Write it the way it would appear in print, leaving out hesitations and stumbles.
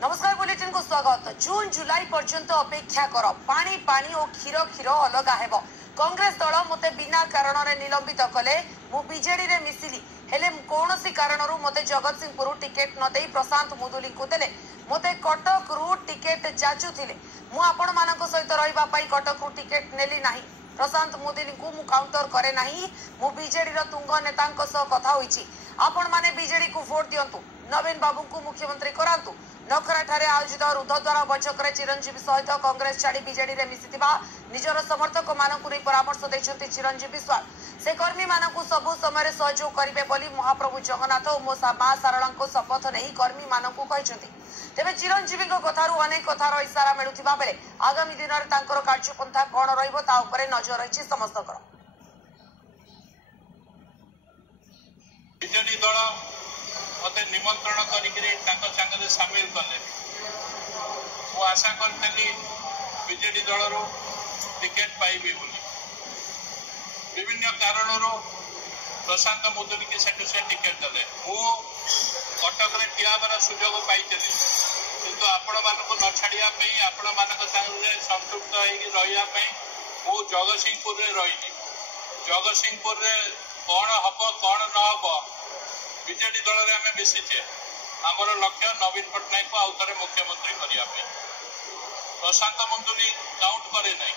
नमस्कार बुलेटिन को स्वागत। जून जुलाई पर्यंत अपेक्षा कर पानी पानी और क्षीर क्षीर अलग हेब। कांग्रेस दल मते बिना कारण निलंबित कले मु बीजेडी रे मिसिली हेले कौनसी कारणरू मते जगतसिंहपुर टिकेट न देई प्रशांत मुदुली को देले मते कटक रु टिकेट जाचुथिले मु आपण मानक सहित रहिबा पई कटक रु टिकेट नेली नाही। प्रशांत मुदुली को मु काउंटर करे नाही। मु बीजेडी रो तुंग नेतांक सह कथा होईची। आपण माने बीजेडी को वोट दियंतु, नवीन बाबू को मुख्यमंत्री करांतु। नखरा ठारे आयोजित रुद्धद्वार बैठक में चिरंजीवी सहित कांग्रेस छाड़ी बीजेडी रे मिसिथिबा निजर समर्थक मानकु नै परामर्श दैछन्ति चिरंजीवी स्वाल। से कर्मी मानकु सबु समय सहयोग करिवे बोली महाप्रभु जगन्नाथ और मो मां सारळांको शपथ नहीं कर्मी मानकु कहिसन्ति। तेबे चिरंजीवी कथारू अनेक कथार इशारा मिलुथिबा बेले आगामी दिन में तांकर कार्यपंथा कोन रहिबो ता उपरे नजर रहिछि समस्तकर। बीजेडी दल मते निमंत्रण करके सामिल कले। वो आशा करी बीजेडी दल टिकेट पाइबी बोली विभिन्न कारण प्रशांत मुदुली के से टिकेट देले। मु कटक रे ठियाबार सुजोग पाइली किंतु आपण मानक न छाड़िया आपण मानक संगे संतुष्ट होगी रही मु जगतसिंहपुर रे रही। जगतसिंहपुर रे कौन हम कौन न हम बीजेडी दल में आम मिशिचे। आमर लक्ष्य नवीन पट्टनायक को आउ थे मुख्यमंत्री करने। प्रशांत मुदुली काउंट करे नहीं।